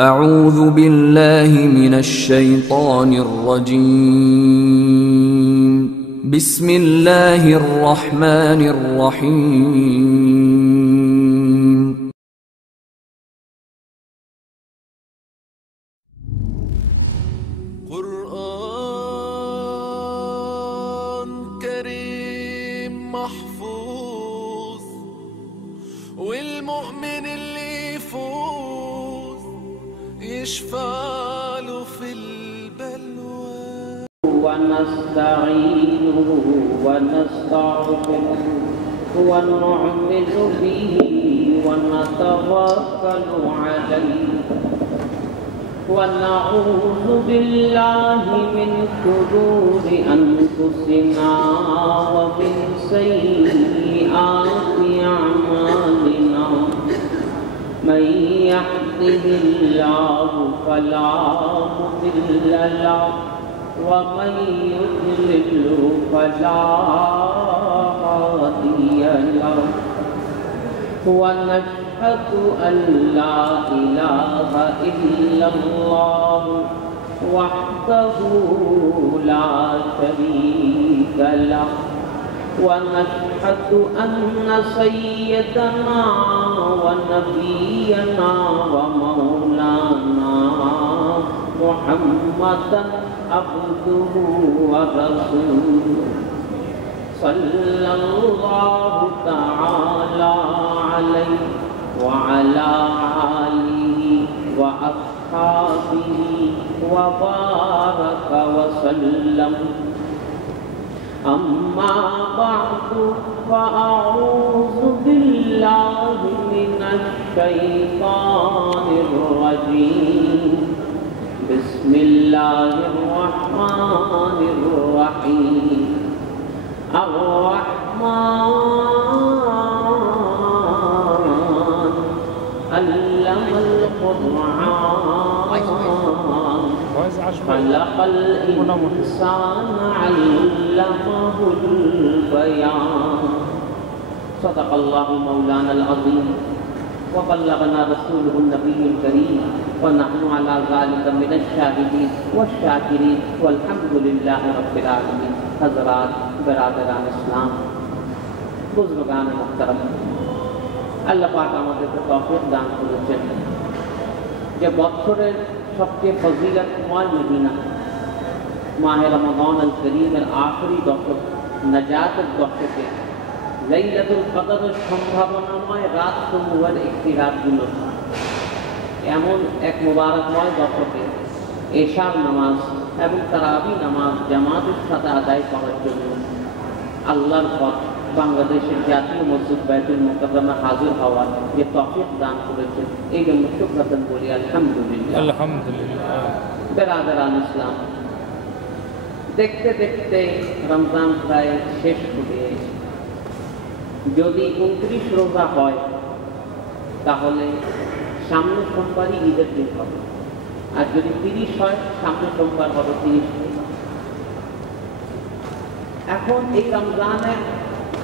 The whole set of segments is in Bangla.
أعوذ بالله من الشيطان الرجيم بسم الله الرحمن الرحيم قرآن كريم محفوظ والمؤمن اللي يفوز يشفع له في البلوى ونستعينه ونستغفره ونؤمن به ونتوكل عليه ونعوذ بالله من شرور أنفسنا ومن سيئات أعمالنا من يهده الله فلا مضل له ومن يضلل فلا هادي له ونشهد أن لا إله إلا الله وحده لا شريك له ونشهد أن سيدنا ونبينا ومولانا محمدا عبده ورسوله صلى الله تعالى عليه وعلى آله وأصحابه وبارك وسلم أما بعد فأعوذ بالله من الشيطان الرجيم بسم الله الرحمن الرحيم الرحمن علم القرآن خلق الإنسان علمه البيان صدق الله مولانا العظيم وبلغنا رسوله النبي الكريم ونحن على ذلك من الشاهدين والشاكرين والحمد لله رب العالمين حضرات برادران اسلام بزرگان محترم আল্লাহ পাক আমাদেরকে তৌফিক দান করেছেন যে বছরের সবচেয়ে ফজিলতময় মহিনা মাহে রমাদান আল করিমের আখেরি দশক নাজাতের দশকে লাইলাতুল কদরের সম্ভাবনাময় রাতসমূহের একটি রাতগুলো এমন এক মুবারকময় দশকে এশার নামাজ এবং তারাবি নামাজ জামাতের সাথে আদায় করার জন্য আল্লাহর পথ বাংলাদেশের জাতীয় মসজিদ বাইতুল মুকাররমে হাজির হওয়ার যে তৌফিক দান করেছেন এই জন্য শুকরান বলি আলহামদুলিল্লাহ। আলহামদুলিল্লাহ। বেরাদারান ইসলাম, দেখতে দেখতে রমজান প্রায় শেষ হয়ে এসেছে। যদি 29 রোজা হয় তাহলে সামনের সোমবারই ঈদের দিন হবে, আর যদি 30 হয় সামনের সোমবার হবে 30। এখন এই রমজানে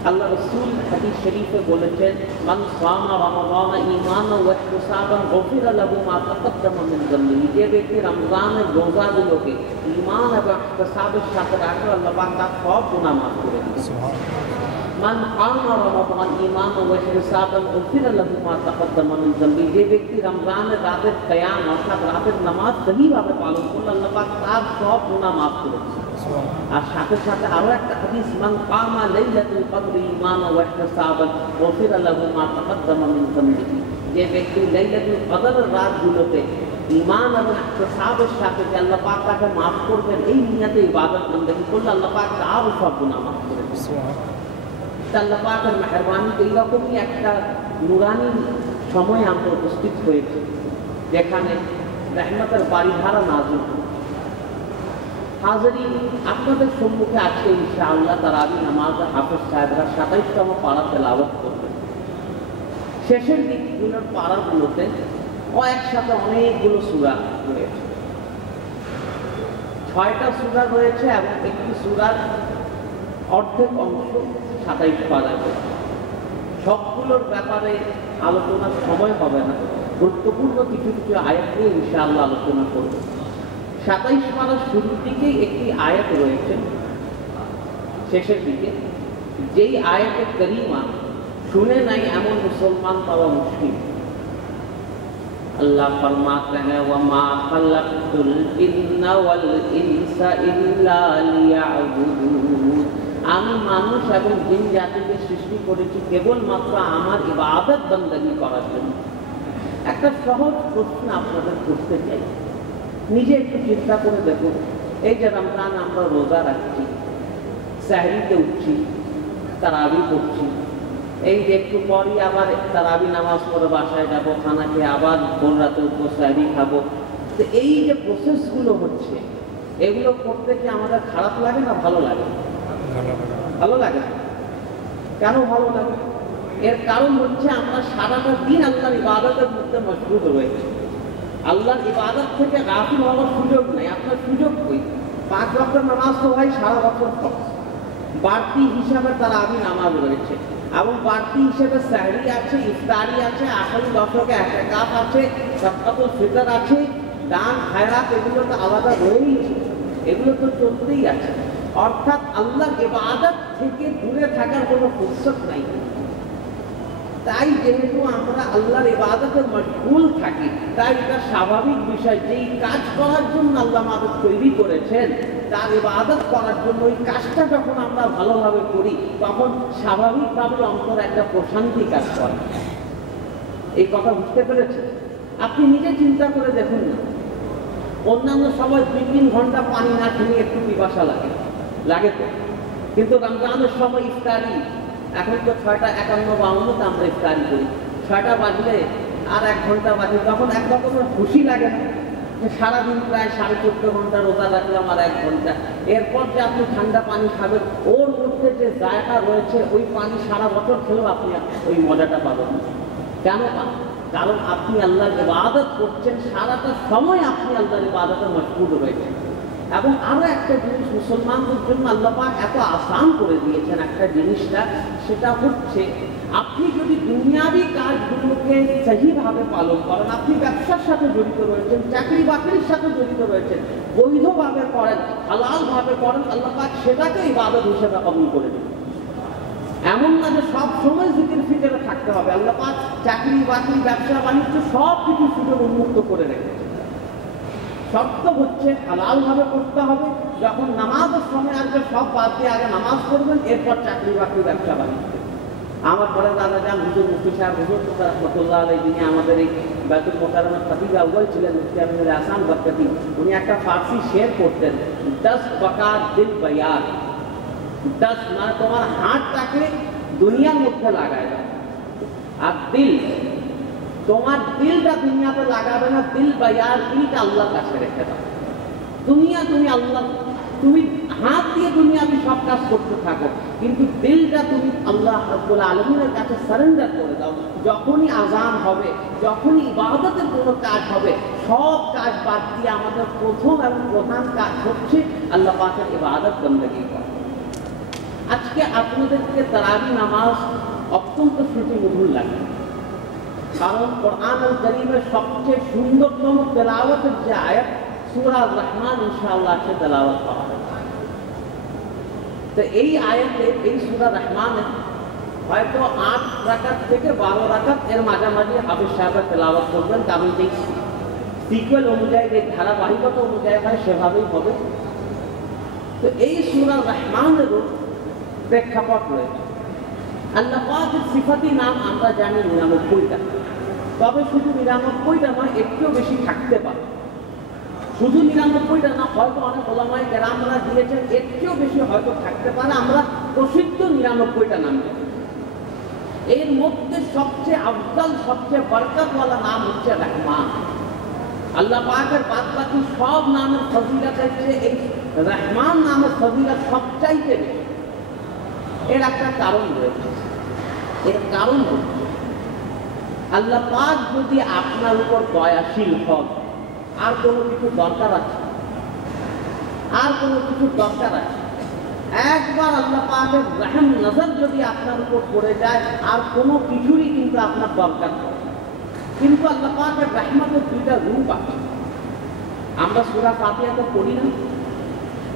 আল্লাহ রাসূল হাদিস শরীফে বলেছেন মান সামা রমাদান ঈমানান ওয়া ইহতিসাবান গফিরা লাহু মা তাকাদ্দামা মিন যামবিহি। যে ব্যক্তি রমজানের রোজাগুলোকে ঈমান এবং ইহতিসাবের সাথে রাখে আল্লাহ পাক তার সব গুনাহ মাফ করে দেন। মান কামা রমাদান ঈমানান ওয়া ইহতিসাবান গফিরা লাহু মা তাকাদ্দামা মিন যামবিহি। যে ব্যক্তি রমজানের রাতের কিয়াম অর্থাৎ রাতের নামাজ সহিভাবে পালন করলে আল্লাহ পাক তার সব গুনাহ মাফ করে দেন। আর সাথে সাথে আরো একটা হাদিস মান কামা লাইলাতুল কদরি ঈমানান ওয়া ইহতিসাবান গফিরা লাহু মা তাকাদ্দামা মিন যামবিহি। যে ব্যক্তি লাইলাতুল কদরের রাতগুলোতে ঈমান এবং ইহতিসাবের সাথে আল্লাহ পাক তাকে মাফ করবেন এই নিয়তে ইবাদত বন্দেগি করলে আল্লাহ পাক তার সব গুনাহ মাফ করে দেন। আল্লাহ পাকের মেহেরবানিতে এইরকমই একটা নুরানি সময় আমরা উপস্থিত হয়েছে যেখানে রহমতের বাড়িধারা নাযিল। হাজিরিন, আপনাদের সম্মুখে আজকে ইনশাআল্লাহ তারাবি নামাজ হাফেজ সাহেবরা 27তম পারা তেলাওয়াত করবেন। শেষের দিকগুলোর পারাগুলোতে একসাথে অনেকগুলো সূরা রয়েছে, 6টা সূরা রয়েছে এবং একটি সূরার অর্ধেক অংশ 27 পারা রয়েছে। সবগুলোর ব্যাপারে আলোচনার সময় হবে না, গুরুত্বপূর্ণ কিছু কিছু আয়াত নিয়ে ইনশাআল্লাহ আলোচনা করব। 27 পারার শুরুর দিকেই একটি আয়াত রয়েছে, শেষের দিকে, যেই আয়াতে কারিমা শুনে নাই এমন মুসলমান পাওয়া মুশকিল। अल्लाह फरमाते हैं वमा खलक़तुल जिन्ना वल इंसा इल्ला लियअबुदून, আমি মানুষ এবং জিন জাতিকে সৃষ্টি করেছি কেবলমাত্র আমার ইবাদত বندگی করার জন্য। একটা সহজ প্রশ্ন আপনাদের করতে চাই, নিজে একটু চিন্তা করে দেখুন। এই যে রমজান আমরা রোজা রাখছি, সাহরিতে উঠছি, তারাবি পড়ছি, এই যে একটু পরই আবার তারাবি নামাজ পড়ে বাসায় যাবো, খানা খেয়ে আবার ভোর রাতে উঠবো, সাহরি খাবো। তো এই যে প্রসেসগুলো হচ্ছে, এগুলো করতে কি আমাদের খারাপ লাগে না ভালো লাগে? ভালো লাগে। কেন ভালো লাগে? এর কারণ হচ্ছে আমরা সারাটা দিন আল্লাহর ইবাদতের মধ্যে মশগুল রয়েছে। আল্লাহর ইবাদত থেকে গাফিল হওয়ার সুযোগ নেই। আপনার সুযোগ কই? 5 ওয়াক্ত নামাজ তো ভাই সারা বছর ফরজ, বাড়তি হিসাবে তারাবি নামাজ রয়েছে, এবং বাড়তি হিসেবে সাহরি আছে, ইফতারি আছে, আখেরি দশকে ইতিকাফ আছে, সাদকাতুল ফিতর আছে, দান খায়রাত, এগুলো তো আলাদা রয়েইছে, এগুলো তো চলতেই আছে। অর্থাৎ আল্লাহর ইবাদত থেকে দূরে থাকার কোনো ফুরসত নাই। তাই যেহেতু আমরা আল্লাহর ইবাদতে মশগুল থাকি, তাই এটা স্বাভাবিক বিষয় যে এই কাজ করার জন্য আল্লাহ আমাদের তৈরি করেছেন, তার ইবাদত করার জন্য ওই কাজটা যখন আমরা ভালোভাবে করি, তখন স্বাভাবিকভাবে অন্তরে একটা প্রশান্তি কাজ করে। এই কথা বুঝতে পেরেছেন? আপনি নিজে চিন্তা করে দেখুন না, অন্যান্য সময় 2-3 ঘন্টা পানি না খেলে একটু পিপাসা লাগে, লাগে তো, কিন্তু রমজানের সময় ইফতারি, এখন তো 6:51-52 আমরা ইফতারি করি, 6টা বাজলে আর 1 ঘন্টা বাজে, তখন একরকমের খুশি লাগে না যে সারাদিন প্রায় 14.5 ঘন্টা রোজা রাখলাম আর 1 ঘন্টা। এরপর যে আপনি ঠান্ডা পানি খাবেন, ওর মধ্যে যে জায়গা রয়েছে, ওই পানি সারা বছর খেলেও আপনি ওই মজাটা পাবেন না। কেন পান? কারণ আপনি আল্লাহর ইবাদত করছেন, সারাটা সময় আপনি আল্লাহর ইবাদতে মশগুল রয়েছেন। এবং আরো একটা জিনিস মুসলমানদের জন্য আল্লাহ পাক এত আসান করে দিয়েছেন একটা জিনিসটা, সেটা হচ্ছে আপনি যদি দুনিয়াবি কাজগুলোকে সহিভাবে পালন করেন, আপনি ব্যবসার সাথে জড়িত রয়েছেন, চাকরি বাকরির সাথে জড়িত রয়েছেন, বৈধভাবে করেন, হালালভাবে করেন, আল্লাহ পাক সেটাকে ইবাদত হিসেবে কবুল করে দেবেন। এমন না যে সব সময় জিকির ফিকিরে থাকতে হবে। আল্লাহ পাক চাকরি বাকরি ব্যবসা বাণিজ্য সব কিছু সুযোগ উন্মুক্ত করে রেখেছে। শর্ত হচ্ছে হালালভাবে করতে হবে। যখন নামাজের সময় আসবে সব বাদ দিয়ে আগে নামাজ পড়বেন, এরপর চাকরি বাকরি ব্যবসা বাণিজ্য। আমার পরে দাদা যান হুজুর মুফতি সাহেব হুজুর রহমতুল্লাহ আলাইহি, যিনি আমাদের এই বাইতুল মোকাররমের খতিব আউয়াল ছিলেন, মুফতি আমিনুল আহসান বরকতি, উনি একটা ফার্সি শের করতেন, 10 বাকাত দিল বায়ার। 10 মানে তোমার হাতটাকে দুনিয়ার মধ্যে লাগায় দাও, আর দিল, তোমার দিলটা দুনিয়াতে লাগাবে না, দিল বায়ার, দিলটা আল্লাহর কাছে রেখে দাও। দুনিয়া তুমি আল্লাহ, তুমি হাত দিয়ে দুনিয়াবি সব কাজ করতে থাকো, কিন্তু দিলটা তুমি আল্লাহ রাব্বুল আলামিনের কাছে সারেন্ডার করে দাও। যখনই আযান হবে, যখনই ইবাদতের কোনো কাজ হবে, সব কাজ বাদ দিয়ে আমাদের প্রথম এবং প্রধান কাজ হচ্ছে আল্লাহ পাকের ইবাদত বন্দেগী করা। আজকে আপনাদেরকে তারাবি নামাজ অত্যন্ত শ্রুতিমধুর লাগে, কারণ কোরআনুল কারীমের সবচেয়ে সুন্দরতম তেলাওয়াতের যে আয়াত সূরা আর-রহমান ইনশাআল্লাহ সে তেলাওয়াত করা হবে। তো এই আয়াতে, এই সূরা রহমানে হয়তো 8 রাকাত থেকে 12 রাকাত এর মাঝামাঝি হাফেজ সাহেব তেলাওয়াত করবেন, কারণ এই সিকুয়েল অনুযায়ী, এই ধারাবাহিকতা অনুযায়ী হয় সেভাবেই হবে। তো এই সূরা রহমানেরও প্রেক্ষাপট রয়েছে। আল্লাহ পাকের সিফাতি নাম আমরা জানি 99টা, তবে শুধু 99টা নয়, একটু বেশি থাকতে পারে। শুধু 99টা না, হয়তো অনেক ওলামায়ে কেরামরা দিয়েছেন একটু বেশি হয়তো থাকতে পারে। আমরা প্রসিদ্ধ 99টা নাম জানি। এর মধ্যে সবচেয়ে আফজাল, সবচেয়ে বরকতওয়ালা নাম হচ্ছে রহমান। আল্লাহ পাকের বাদ বাকি সব নামের ফজিলতের চেয়ে এই রহমান নামের ফজিলত সবচাইতে বেশি। এর একটা কারণ রয়েছে। এর কারণ হচ্ছে আল্লাহ পাক যদি আপনার উপর দয়াশীল হন, আর কোনো কিছু দরকার আছে? আর কোনো কিছু দরকার আছে? একবার আল্লাহ পাকের রহম নজর যদি আপনার উপর পড়ে যায়, আর কোনো কিছুরই কিন্তু আপনার দরকার নেই। কিন্তু আল্লাহ পাকের রহমতের দুইটা রূপ আছে। আমরা সূরা ফাতিহা তো পড়ি না,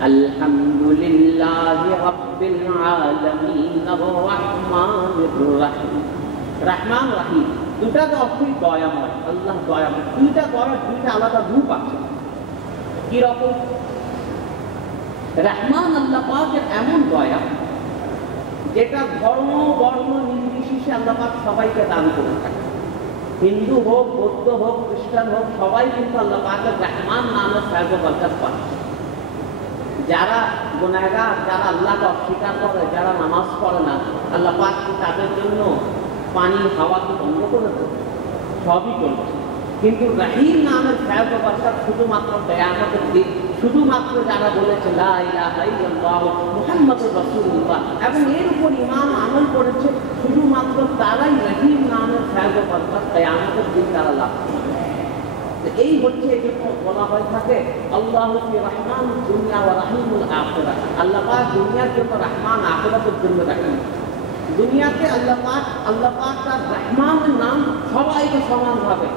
আলহামদুলিল্লাহি রাব্বিল আলামিন আর রহমানির রহিম। রহমান রহিম দুটা তো অর্থই দয়াময়, আল্লাহ দয়াময়। দুইটা দয়ার দুইটা আলাদা রূপ আছে। কি রকম? রহমান আল্লাহ পাকের এমন দয়া যেটা ধর্ম বর্ণ নির্বিশেষে আল্লাহ পাক সবাইকে দান করে থাকে। হিন্দু হোক, বৌদ্ধ হোক, খ্রিস্টান হোক, সবাই কিন্তু আল্লাহ পাকের রহমান নামের ফয়জ বরকত পাচ্ছে। যারা গুনাহগার, যারা আল্লাহকে অস্বীকার করে, যারা নামাজ পড়ে না, আল্লাহ পাক তাদের জন্য পানি হাওয়াকে বন্ধ করে দেবে, সবই করছে। কিন্তু রহিম নামের ফয়জ বরকত শুধুমাত্র কিয়ামতের দিন, শুধুমাত্র যারা বলেছে লা ইলাহা ইল্লাল্লাহ মুহাম্মাদুর রাসূলুল্লাহ এবং এর উপর ঈমান আমল করেছে, শুধুমাত্র তারাই রহিম নামের ফয়জ বরকত কিয়ামতের দিন তারা লাভ করবে। এই হচ্ছে এই জন্য বলা হয়ে থাকে আল্লাহু ফি রহমান দুনিয়া ওয়া রহিমুল আখিরাহ। আল্লাহ পাক দুনিয়ার জন্য রহমান, আখিরাতের জন্য রহিম। দুনিয়াতে আল্লাহ পাক তার রহমানের নাম সবাইকে সমানভাবে,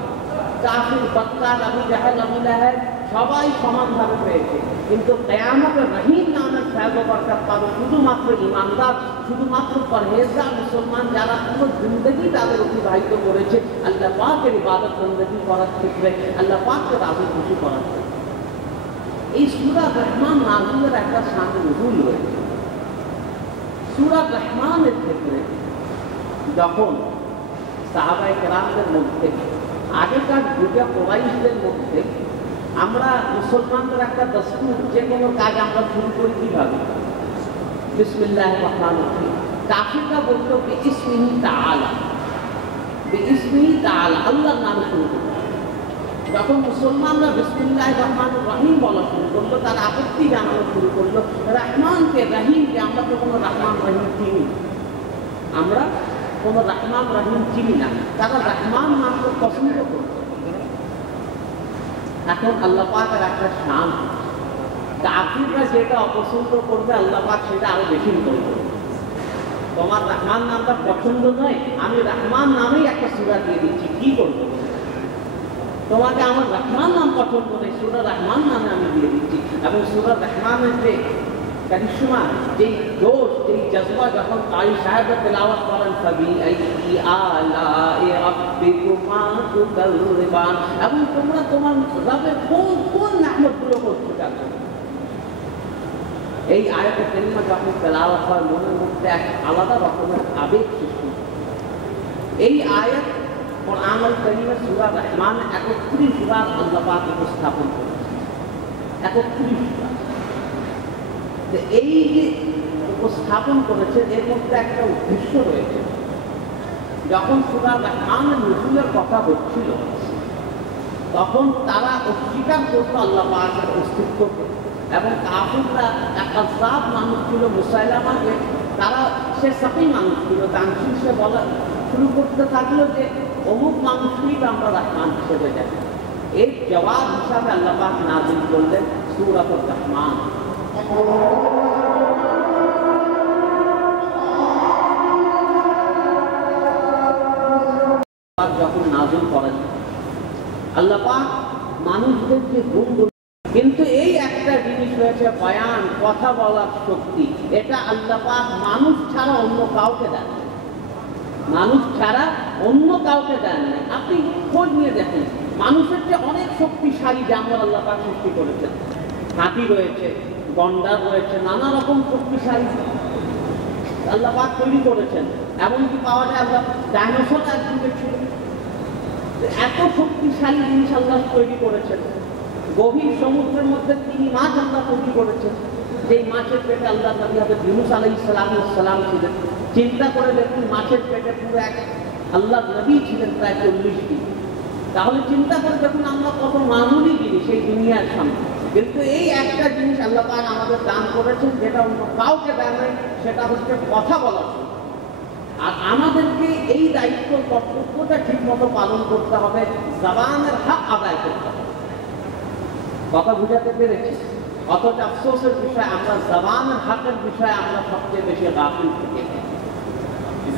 কাফির, বদকার, আবু জাহেল, আবু লাহাব সবাই সমানভাবে পেয়েছে। কিন্তু কিয়ামতের রহিম নামের ফয়জ বরকত পাবে শুধুমাত্র ঈমানদার, শুধুমাত্র পরহেজগার মুসলমান, যারা পুরো জিন্দগি তাদের অতিবাহিত করেছে আল্লাহ পাকের ইবাদত বন্দেগী করার ক্ষেত্রে, আল্লাহ পাককে রাজি খুশি করার ক্ষেত্রে। এই সূরা রহমান নাযিলের একটা শানে নুজুল রয়েছে। সূরা রহমানের ক্ষেত্রে যখন সাহাবায়ে কেরামদের মধ্যে, আগেকার যুগে কুরাইশদের মধ্যে, আমরা মুসলমানদের একটা দস্তুর, যে কোনো কাজ আমরা শুরু করি কিভাবে? বিসমিল্লাহির রহমানির রহিম। কাফিররা বলতো বিইসমিহি তাআলা, বিইসমিহি তাআলা, আল্লাহর নামে শুরু করতো। যখন মুসলমানরা বিসমিল্লাহির রহমানির রহিম বলা শুরু করলো, তারা আপত্তি জানানো শুরু করলো রহমানকে, রহিমকে। আমরা তো কোনো রহমান রহিম চিনি, আমরা কোনো রহমান রহিম চিনি না। তারা রহমান নামকে পছন্দ করতো। এখন আল্লাহ পাকের একটা শান, কাফিররা যেটা অপছন্দ করবে আল্লাহ পাক সেটা আরো বেশি করবে। তোমার রহমান নামটা পছন্দ নয়, আমি রহমান নামেই একটা সূরা দিয়ে দিচ্ছি, কি করবো? তোমাকে আমার রহমান নাম পছন্দ নেই, সূরা রহমান নামে আমি দিয়ে দিচ্ছি। এবং সূরা রহমানের যে কারিশমা, যেই জোশ, যেই জজবা যখন কারি সাহেব তেলাওয়াত করেন, ফাবিআইয়ি আলাই রাব্বিকুমা তুকাযযিবান, এবং তোমরা তোমার রবের কোন নিয়ামতগুলো অস্বীকার করো। এই আয়াতের কালিমা যখন তেলাওয়াত হয়, মনের মধ্যে এক আলাদা রকমের আবেগ সৃষ্টি হয়। এই আয়াত কোরআনুল কারীমে সূরা রহমান ৩১ বার আল্লাহ পাক উপস্থাপন করেছেন। ৩১ বার। এই যে উপস্থাপন করেছেন, এর মধ্যে একটা উদ্দেশ্য রয়েছে। যখন সূরা রহমানের নজুলের কথা হচ্ছিল, তখন তারা অস্বীকার করতো আল্লাহ পাকের অস্তিত্বকে। এবং কাফিররা এক আযযাব মানুষ ছিল, মুসাইলামাকে, তারা সে সাফি মানুষ ছিল, দানশীল, সে বলা শুরু করতে থাকলো যে অমুক মানুষকেই তো আমরা রহমান হিসেবে জানি। এর জবাব হিসাবে আল্লাহ পাক নাযিল করলেন সূরাতুর রহমান। যখন নাযিল করেন আল্লাহ পাক মানুষদেরকে গুণ, কিন্তু এই একটা জিনিস রয়েছে, বয়ান, কথা বলার শক্তি, এটা আল্লাহ পাক মানুষ ছাড়া অন্য কাউকে দেন, মানুষ ছাড়া অন্য কাউকে দেন না। আপনি খোঁজ নিয়ে দেখেন, মানুষের যে অনেক শক্তিশালী জানোয়ার আল্লাহ পাক সৃষ্টি করেছেন। হাতি রয়েছে, গন্ডার রয়েছে, নানা রকম শক্তিশালী আল্লাহ পাক তৈরি করেছেন। এমনকি পাওয়া যায় আল্লাহ ডাইনোসর একদিকে ছিল। এত শক্তিশালী জিনিস আল্লাহ তৈরি করেছেন। গভীর সমুদ্রের মধ্যে ৩ মাছ আল্লাহ তৈরি করেছেন, যেই মাছের পেটে আল্লাহ নবী হযরত ইউনূস আলাইহিস সালাম ছিলেন। চিন্তা করে দেখুন, মাছের পেটে পুরো এক আল্লাহ নবী ছিলেন প্রায় ৪০ দিন। তাহলে চিন্তা করে দেখুন আমরা কত মামুলি জিনিস এই দুনিয়ার সামনে। কিন্তু এই একটা জিনিস আল্লাহ পাক আমাদের দান করেছেন, যেটা অন্য কাউকে দেন নাই, সেটা হচ্ছে কথা বলা। আর আমাদেরকে এই দায়িত্ব, কর্তব্যটা ঠিক মতো পালন করতে হবে, জবানের হক আদায় করতে হবে। কথা বুঝাতে পেরেছি? অথচ আফসোসের বিষয়, আমরা জবানের হকের বিষয়ে আমরা সবচেয়ে বেশি গাফিল থেকে।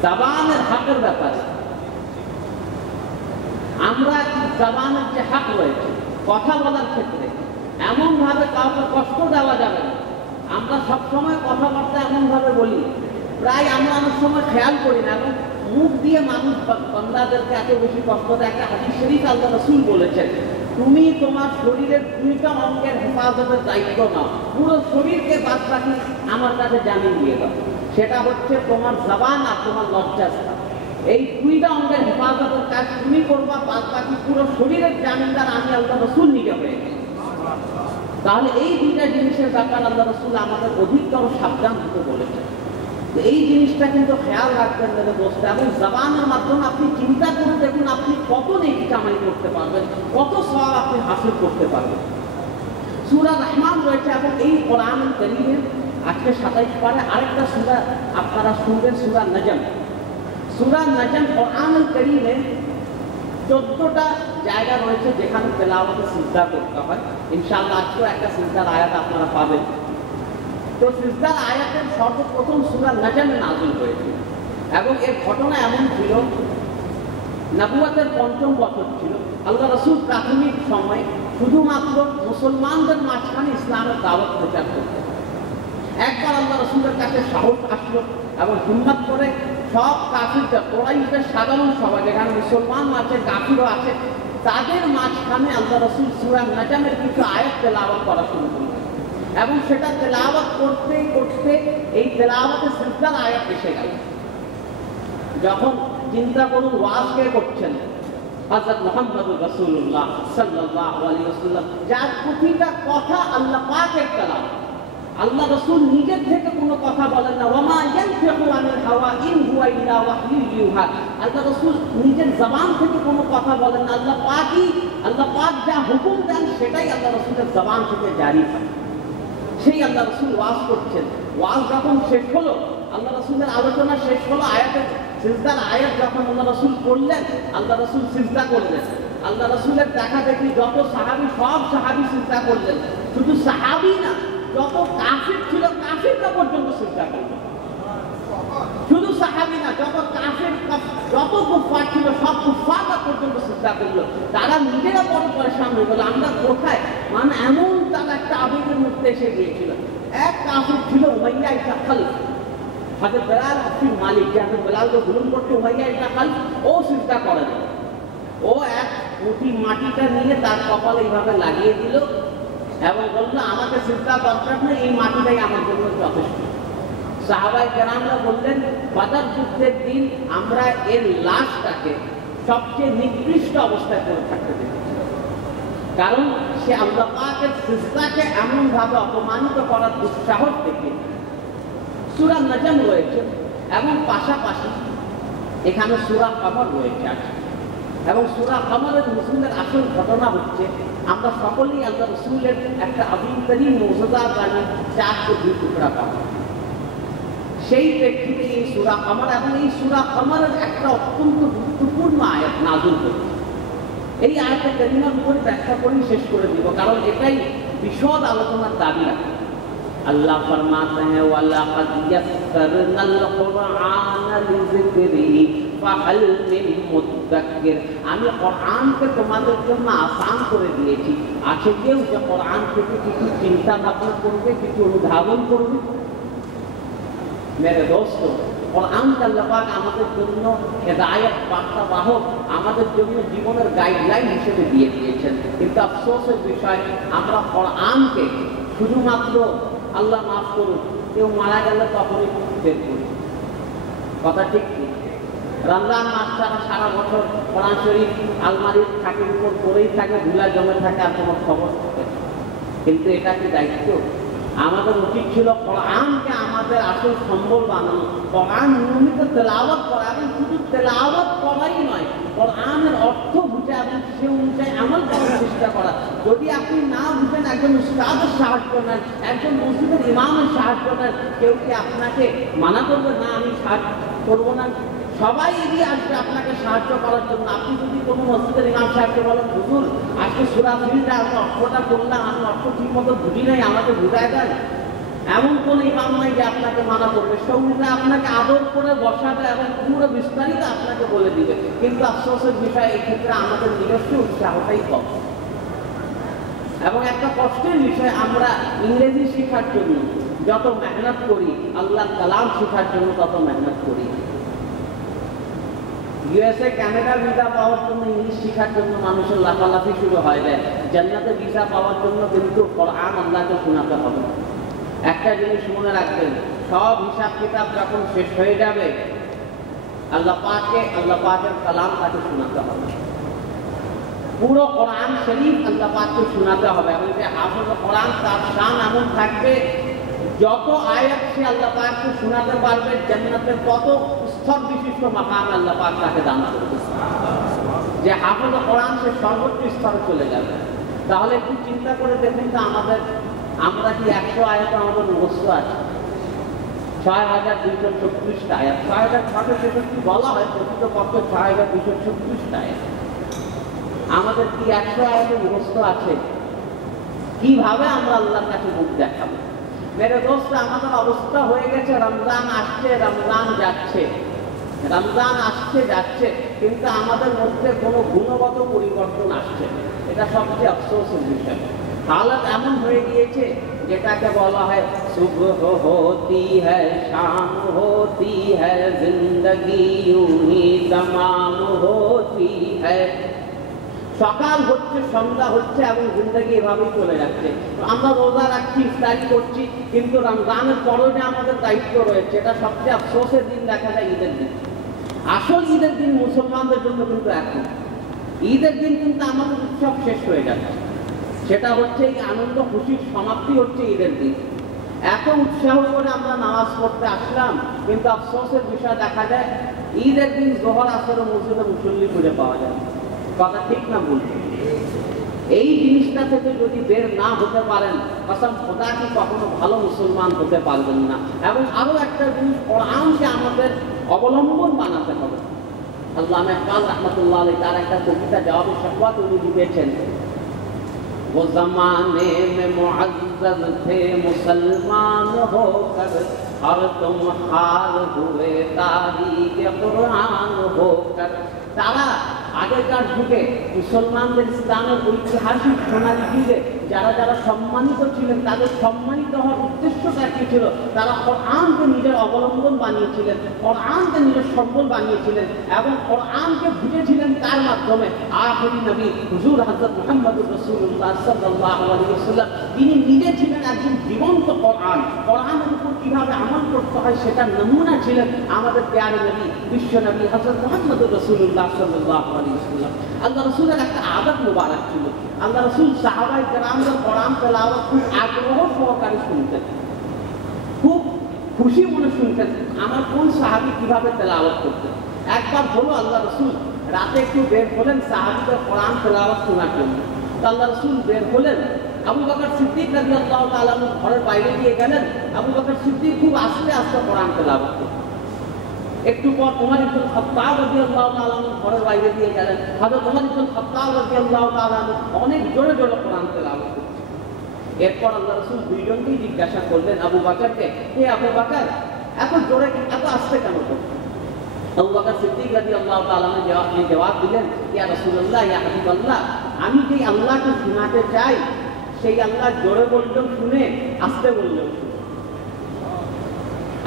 জবানের হকের ব্যাপারে আমরা জবানের যে হক রয়েছে কথা বলার ক্ষেত্রে এমনভাবে কাউকে কষ্ট দেওয়া যাবে না। আমরা সবসময় কথাবার্তা এমনভাবে বলি, প্রায় আমরা অনেক সময় খেয়াল করি না, এবং মুখ দিয়ে মানুষ বান্দাদেরকে এত বেশি কষ্ট দেয়। একটা হাদিস শরীফ আল্লাহ রাসূল বলেছেন, তুমি তোমার শরীরের 2টা অঙ্গের হেফাজতের দায়িত্ব নাও, পুরো শরীরকে বাদ বাকি আমার কাছে জামিন দিয়ে দাও। সেটা হচ্ছে তোমার জবান আর তোমার লজ্জাস্থান। এই 2টা অঙ্গের হেফাজতের কাজ তুমি করবা, বাদ বাকি পুরো শরীরের জামিনদার আমি আল্লাহ রাসূল নিজে হয়ে গেছি। তাহলে এই 2টা জিনিসের ব্যাপার আল্লাহ রাসূল আমাদের অধিকতর সাবধান হতে বলেছেন। এই জিনিসটা কিন্তু খেয়াল রাখবেন মেরে দোস্ত। এবং জবানের মাধ্যমে আপনি চিন্তা করে দেখুন আপনি কত নেকি কামাই করতে পারবেন, কত সওয়াব আপনি হাসিল করতে পারবেন। সূরা রহমান রয়েছে এবং এই কোরআনুল কারীমের আজকে 27 পারে আরেকটা সূরা আপনারা শুনবেন, সূরা নজম। সূরা নজম কোরআনুল কারীমে 14টা জায়গা রয়েছে যেখানে তেলাওয়াতে সিজদা করতে হয়। ইনশাআল্লাহ আজকেও একটা সিজদার আয়াত আপনারা পাবেন। তো সিজদার আয়াতের সর্বপ্রথম সূরা নজমে নাযিল হয়েছিল এবং এর ঘটনা এমন ছিল, নবুয়তের 5ম বছর ছিল। আল্লাহ রাসূল প্রাথমিক সময়ে শুধুমাত্র মুসলমানদের মাঝখানে ইসলামের দাওয়াত প্রচার করতেন। একবার আল্লাহ রাসূলের কাছে সাহস আসলো এবং হিম্মত করে সব কাফিরদের, কুরাইশদের সাধারণ সভা যেখানে মুসলমান আছে কাফিরও আছে, তাদের মাঝখানে আল্লাহ রাসূল সূরা নজমের কিছু আয়াত তেলাওয়াত করা শুরু করলেন এবং সেটা তেলাওয়াত করতে করতে এই তেলাওয়াতে সিজদার আয়াত এসে গেল। যখন চিন্তা করুন ওয়াজ কে করছেন? হযরত মুহাম্মদুর রাসূলুল্লাহ সাল্লাল্লাহু আলাইহি ওয়াসাল্লাম, যার প্রতিটা কথা আল্লাহ পাকের কালাম। আল্লাহ রাসূল নিজের থেকে কোনো কথা বলেন না, ওয়ামা ইয়ানতিকু আনিল হাওয়া ইন হুয়া ইল্লা ওয়াহয়ুন ইউহা। আল্লাহ রাসূল নিজের জবান থেকে কোনো কথা বলেন না, আল্লাহ পাক যা হুকুম দেন সেটাই আল্লাহ রাসূলের জবান থেকে জারি হয়। সেই আল্লাহ রাসূল ওয়াজ করছেন। ওয়াজ যখন শেষ হলো, আল্লাহ রাসূলের আলোচনা শেষ হলো, আয়াতের সিজদার আয়াত যখন আল্লাহ রাসূল পড়লেন, আল্লাহ রাসূল সিজদা করলেন। আল্লাহ রাসূলের দেখা দেখি যত সাহাবী, সব সাহাবী সিজদা করলেন। শুধু সাহাবী না, যত কাফির ছিল কাফিররা পর্যন্ত সিজদা করলেন। শুধু সাহাবী না, যত কাফির, যত কুফার ছিল সব কুফাররা পর্যন্ত সিজদা করলো। তারা নিজেরা বড় পরেশান হয়ে গেল, আমরা কোথায়, মানে এমন তারা একটা আবেগের মধ্যে এসে গিয়েছিল। এক কাফির ছিল উমাইয়া ইবনে খালফ, হযরত বেলাল আব্দুল মালিক, যাকে বেলালকে জুলুম করতে উমাইয়া ইবনে খালফ, ও সিজদা করে না। ও এক মুঠি মাটিটা নিয়ে তার কপালে এইভাবে লাগিয়ে দিল এবং বলল, আমাকে সিজদা দরকার নেই, এই মাটিটাই আমার জন্য যথেষ্ট। সাহাবায়ে কেরামরা বললেন, বদর যুদ্ধের দিন আমরা এর লাশটাকে সবচেয়ে নিকৃষ্ট অবস্থায় পড়ে থাকতে দেখেছি, কারণ সে আল্লাহ পাকের সিজদাকে এমনভাবে অপমানিত করার দুঃসাহস দেখে। সূরা নজম রয়েছে এবং পাশাপাশি এখানে সূরা কমর রয়েছে এবং সূরা কমরের নজুলের আসল ঘটনা হচ্ছে, আমরা সকলেই আল্লাহ রাসূলের একটা আযীম মুজিজা জানেন, 4 টুকরা পাবো। সেই প্রেক্ষিতে এই সূরা কমর এবং এই সূরা কমরের একটা অত্যন্ত গুরুত্বপূর্ণ আয়াত নাযিল হয়েছে। এই আয়াতের কারিমার উপরে ব্যাখ্যা করে শেষ করে দিব, কারণ এটাই বিশদ আলোচনার দাবি রাখে। अल्लाह फरमाते हैं वलक़द यस्सरनल कुरआन लिज़िक्रिही ফাহাল মিন মুদ্দাক্কির। আমি কোরআনকে তোমাদের জন্য আসান করে দিয়েছি, আছে কেউ যে কোরআন থেকে কিছু চিন্তা ভাবনা করবে, কিছু অনুধাবন করবে? মেরে দোস্ত, কোরআন আল্লাহ পাক আমাদের জন্য হেদায়েত বার্তা বাহক, আমাদের জন্য জীবনের গাইডলাইন হিসেবে দিয়ে দিয়েছেন। কিন্তু আফসোসের বিষয়, আমরা কোরআনকে শুধুমাত্র আল্লাহ মাফ করুন, কেউ মারা গেলে তখনই বের করি। কথা ঠিক কি? রমজান মাস ছাড়া সারা বছর কোরআন শরীফ আলমারির থাকের উপর পড়েই থাকে, ধুলা জমে থাকে, আর কোনো খবর থাকে। কিন্তু এটা কি দায়িত্ব? আমাদের উচিত ছিল কোরআনকে আমাদের আসল সম্বল বানানো, কোরআন নিয়মিত তেলাওয়াত করা, এবং শুধু তেলাওয়াত করাই নয়, কোরআনের অর্থ বুঝে এবং সে অনুযায়ী আমল করার চেষ্টা করা। যদি আপনি না বুঝেন, একজন উস্তাদের সাহায্য নেন, একজন মসজিদের ইমামের সাহায্য নেন, কেউ কি আপনাকে মানা করবে না আমি সাহায্য করবো না? সবাই এগিয়ে আসবে আপনাকে সাহায্য করার জন্য। আপনি যদি কোনো মসজিদের ইমাম সাহেবকে বলেন, হুজুর আজকে সূরা ফিলটা আমি অর্থটা করলাম, আমি অর্থ ঠিক মতো বুঝি নাই, আমাকে বুঝায় দেন, এমন কোন ইমাম নাই যে আপনাকে মানা করবে, সঙ্গে আপনাকে আদর করে বসাবে এবং পুরো বিস্তারিত আপনাকে বলে দিবে। কিন্তু আফসোসের বিষয় এই ক্ষেত্রে আমাদের নিজস্ব উৎসাহটাই কম। এবং একটা কষ্টের বিষয়, আমরা ইংরেজি শেখার জন্য যত মেহনত করি, আল্লাহ কালাম শেখার জন্য তত মেহনত করি। ইউএসএ কানাডা ভিসা পাওয়ার জন্য, ইংলিশ শেখার জন্য মানুষের লাফালাফি শুরু হয়ে যায়। জান্নাতে ভিসা পাওয়ার জন্য কিন্তু কোরআন আল্লাহকে শোনাতে হবে। একটা জিনিস মনে রাখবেন, সব হিসাব কিতাব যখন শেষ হয়ে যাবে, আল্লাহ পাকের কালাম তাকে শোনাতে হবে। পুরো কোরআন শরীফ আল্লাহ পাককে শোনাতে হবে। এবং যে হাফেজ কোরআন, তার শান এমন থাকবে, যত আয়াত সে আল্লাহ পাককে শোনাতে পারবে, জান্নাতের তত স্তর বিশিষ্ট মাকাম আল্লাহ পাক তাকে দান করবে। যে হাফেজ কোরআন, সে সর্বোচ্চ স্তরে চলে যাবে। তাহলে একটু চিন্তা করে দেখুন তো, আমরা কি 100 আয়াত আমাদের মুখস্থ আছে? ৬,২৩৬টা আয়াত, ৬,৬৬৬ বলা হয়, প্রকৃতপক্ষে ৬,২৩৬টা আয়াত। আমাদের কি 100 আয়াতের মুখস্থ আছে? কিভাবে আমরা আল্লাহর কাছে মুখ দেখাবো? মেরে দোস্ত, আমাদের অবস্থা হয়ে গেছে, রমজান আসছে, রমজান যাচ্ছে, রমজান আসছে যাচ্ছে, কিন্তু আমাদের মধ্যে কোনো গুণগত পরিবর্তন আসছে। এটা সবচেয়ে আফসোসের বিষয়। হালত এমন হয়ে গিয়েছে, যেটাকে বলা হয় সুবহ হোতি হ্যায় শাম হোতি হ্যায়, জিন্দগি यूं ही तमाम होती है। সকাল হচ্ছে, সন্ধ্যা হচ্ছে এবং জিন্দগি এভাবেই চলে যাচ্ছে। আমরা রোজা রাখছি, ইফতারি করছি, কিন্তু রমজানের পরেও যে আমাদের দায়িত্ব রয়েছে, এটা সবচেয়ে আফসোসের দিন দেখা যায় ঈদের দিন। আসল ঈদের দিন মুসলমানদের জন্য কিন্তু এখন ঈদের দিন কিন্তু আমাদের উৎসব শেষ হয়ে যাচ্ছে। সেটা হচ্ছে এই আনন্দ খুশির সমাপ্তি হচ্ছে ঈদের দিন। এত উৎসাহ করে আমরা নামাজ পড়তে আসলাম, কিন্তু আফসোসের বিষয় দেখা যায় ঈদের দিন জোহর আসর মসজিদে মুসল্লি খুঁজে পাওয়া যায়। কথা ঠিক না ভুল? এই জিনিসটা থেকে যদি বের না হতে পারেন, কসম খোদা কি কখনো ভালো মুসলমান হতে পারবেন না। এবং আরো একটা জিনিস, কোরআনকে আমাদের অবলম্বন বানাতে হবে। আল্লামা ইকবাল রহমতুল্লাহ আলাইহি তার একটা কবিতা জওয়াবে শাকওয়াত উনি লিখেছেন, वो जमाने में मुअज़्ज़ज़ थे मुसलमान होकर, और तुम हार हुए तारीख़ कुरान होकर। তারা আগেকার যুগে মুসলমানদের ইসলামের ঐতিহাসিক সোনালী যুগে যারা যারা সম্মানিত ছিলেন, তাদের সম্মানিত হওয়ার উদ্দেশ্যটা কি ছিল? তারা কোরআনকে নিজের অবলম্বন বানিয়েছিলেন, কোরআনকে নিজের সম্বল বানিয়েছিলেন, এবং কোরআনকে বুঝেছিলেন তার মাধ্যমে। আখিরি নবী হুজুর হযরত মুহাম্মদুর রাসূলুল্লাহ সাল্লাল্লাহু আলাইহি ওয়াসাল্লাম, তিনি নিজে ছিলেন একজন জীবন্ত কোরআন। কোরআনের উপর কিভাবে আমল করতে হয় সেটার নমুনা ছিলেন আমাদের প্যারে নবী, বিশ্ব নবী হযরত মুহাম্মদুর রাসূলুল্লাহ সাল্লাল্লাহু আলাইহি ওয়াসাল্লাম। আল্লাহ রাসূলের একটা আদত মুবারক ছিল। আল্লাহ রাসূল সাহাবায়ে কেরামরা কোরআন তেলাওয়াত খুব আগ্রহ সহকারে শুনতেন, খুব খুশি মনে শুনতেন আমার কোন সাহাবী কিভাবে তেলাওয়াত করতেন। একবার হলো আল্লাহ রাসূল রাতে একটু বের হলেন সাহাবীদের কোরআন তেলাওয়াত শোনার জন্য। আল্লাহ রাসূল বের হলেন, আবু বকর সিদ্দিক রাদিয়াল্লাহু তাআলা ঘরের বাইরে দিয়ে গেলেন। আবু বকর সিদ্দিক খুব আস্তে আস্তে কোরআন তেলাওয়াত করতেন। একটু পর ওমর ইবনে খাত্তাব রাদিয়াল্লাহু তাআলা ঘরের বাইরে দিয়ে গেলেন। হযরত ওমর ইবনে খাত্তাব রাদিয়াল্লাহু তাআলা অনেক জোরে জোরে কোরআন তেলাওয়াত করতেন। এরপর আল্লাহ রাসূল দুইজনকেই জিজ্ঞাসা করলেন, আবু বকরকে, হে আবু বকর, এত জোরে এত আস্তে কেন করছেন? আবু বকর সিদ্দিক রাদিয়াল্লাহু তাআলা জবাব দিলেন, ইয়া রাসূলুল্লাহ, ইয়া হাবিবাল্লাহ, আমি যেই আল্লাহকে শোনাতে চাই, সেই আল্লাহ জোরে বললেও শুনে, আস্তে বললেও শুনে।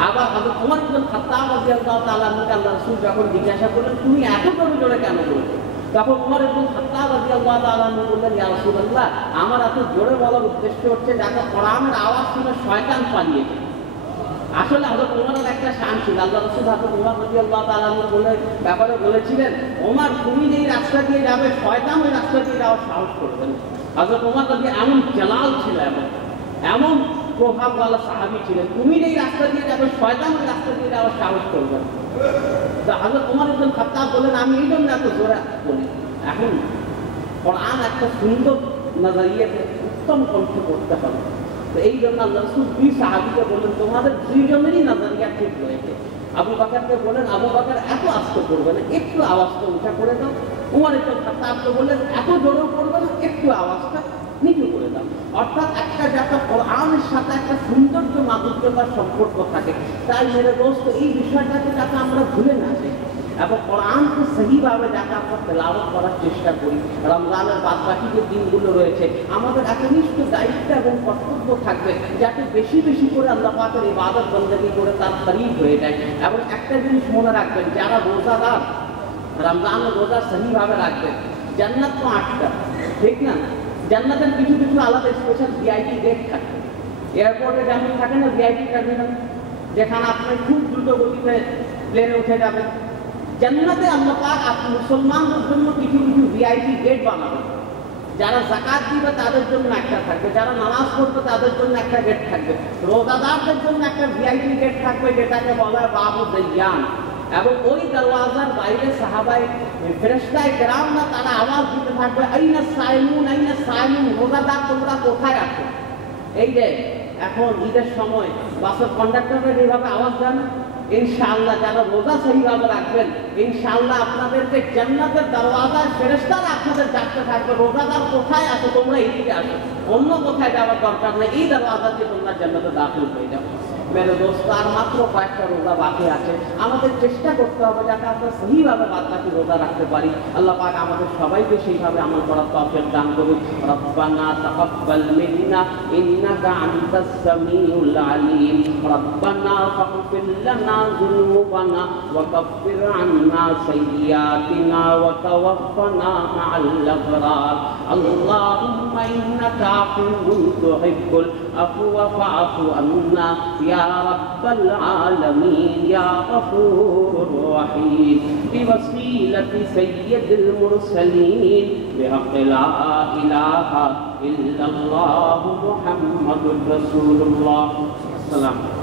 আবার হযরত ওমর ইবনে খাত্তাব রাদিয়াল্লাহু তাআলা আল্লাহ রাসূল যখন জিজ্ঞাসা করলেন, তুমি এত জোরে জোরে কেন বলছো? তখন ওমর ইবনে খাত্তাব রাদিয়াল্লাহু তাআলা বললেন, ইয়া রাসূলুল্লাহ, আমার এত জোরে বলার উদ্দেশ্য হচ্ছে যাতে কোরআনের আওয়াজ শুনে শয়তান পালিয়ে যায়। আসলে হযরত ওমরের একটা শান ছিল। আল্লাহ রাসূল হযরত ওমর রাদিয়াল্লাহু তাআলা ব্যাপারে বলেছিলেন, ওমর, তুমি যেই রাস্তা দিয়ে যাবে, শয়তান ওই রাস্তা দিয়ে যাওয়ার সাহস করবে না। হযরত ওমর এমন জালাল ছিল, এমন প্রভাবওয়ালা সাহাবী ছিলেন, তুমি যেই রাস্তা দিয়ে যাবে, শয়তান ওই রাস্তা দিয়ে যাওয়ার সাহস করবে না। তো হযরত ওমর ইবনে খাত্তাব বলেন, আমি এই জন্য এত জোরে বলি। এখন কোরআন একটা সুন্দর নজরিয়াতে উত্তম কণ্ঠে পড়তে হবে। তো এই জন্য আল্লাহ রাসূল দুই সাহাবীকে বললেন, তোমাদের দুইজনেরই নজরিয়া ঠিক রয়েছে। আবু বকরকে বলেন, আবু বকর, এত আস্তে করবে না, একটু আওয়াজটা উঁচা করে দাও। ওমর ইবনে খাত্তাবকে বললেন, এত জোরে করবে না, একটু আওয়াজটা নিচু করে দাও। অর্থাৎ একটা যাতে কোরআনের সাথে একটা সৌন্দর্য মাধুর্যতার সম্পর্ক থাকে। তাই মেরে দোস্ত এই বিষয়টাকে যাতে আমরা ভুলে না যাই এবং কোরআনকে সহিভাবে যাতে আমরা তেলাওয়াত করার চেষ্টা করি। রমজানের বাদ বাকি যে দিনগুলো রয়েছে আমাদের একনিষ্ঠ দায়িত্ব এবং কর্তব্য থাকবে যাতে বেশি বেশি করে আল্লাহ পাকের ইবাদত বন্দেগী করে তার করিব হয়ে যায়। এবং একটা জিনিস মনে রাখবেন, যারা রোজাদার রমজানের রোজা সহিভাবে রাখবেন, জান্নাত তো 8টা, ঠিক না? জান্নাতের কিছু কিছু আলাদা স্পেশাল ভিআইপি গেট থাকে। এয়ারপোর্টে যেমন থাকে না ভিআইপি টার্মিনাল, যেখানে আপনি খুব দ্রুত গতিতে প্লেনে উঠে যাবেন, জান্নাতে আল্লাহ পাক আপনি মুসলমানদের জন্য কিছু কিছু ভিআইপি গেট বানাবেন। যারা যাকাত দিবে তাদের জন্য একটা থাকবে, যারা নামাজ পড়বে তাদের জন্য একটা গেট থাকবে, রোজাদারদের জন্য একটা ভিআইপি গেট থাকবে যেটাকে বলা হয় বাবু দাইয়ান। এবং ওই দরওয়াজার বাইরে সাহাবায়ে ফেরেশতায়ে কেরামরা তারা আওয়াজ দিতে থাকবে, আইনা সাইমুন, আইনা সাইমুন, রোজাদার তোমরা কোথায় আছো? এই যে এখন ঈদের সময় বাসের কন্ডাক্টররা যেভাবে আওয়াজ দেন, ইনশাআল্লাহ যারা রোজা সহিভাবে রাখবেন ইনশাআল্লাহ আপনাদেরকে জান্নাতের দরওয়াজায় ফেরেশতারা আপনাদের ডাকতে থাকবে, রোজাদার কোথায় আছো তোমরা এইদিকে আসো, অন্য কোথায় যাওয়ার দরকার নেই, এই দরওয়াজা দিয়ে তোমরা জান্নাতে দাখিল হয়ে যাও। মেরে দোস্ত আর মাত্র কয়েকটা রোজা বাকি আছে, আমাদের চেষ্টা করতে হবে যাতে আমরা সহিভাবে বাকি রোজা রাখতে পারি। আল্লাহ পাক আমাদের সবাইকে সেইভাবে আমল করার তৌফিক দান করুন। রব্বানা তাকাব্বাল মিন্না ইন্নাকা আনতাস সামিউল আলিম, রব্বানা ফাগফির লানা যুনুবানা ওয়া কাফির আন্না সাইয়্যাতিনা ওয়া তাওফানা মা'আল আবরার। আল্লাহুম্মা ইন্নাকা আফুউন তুহিব্বুল আফওয়া ফা'ফু আন্না يا رب العالمين يا غفور رحيم بوسيلة سيد المرسلين بحق لا إله إلا الله محمد رسول الله. السلام.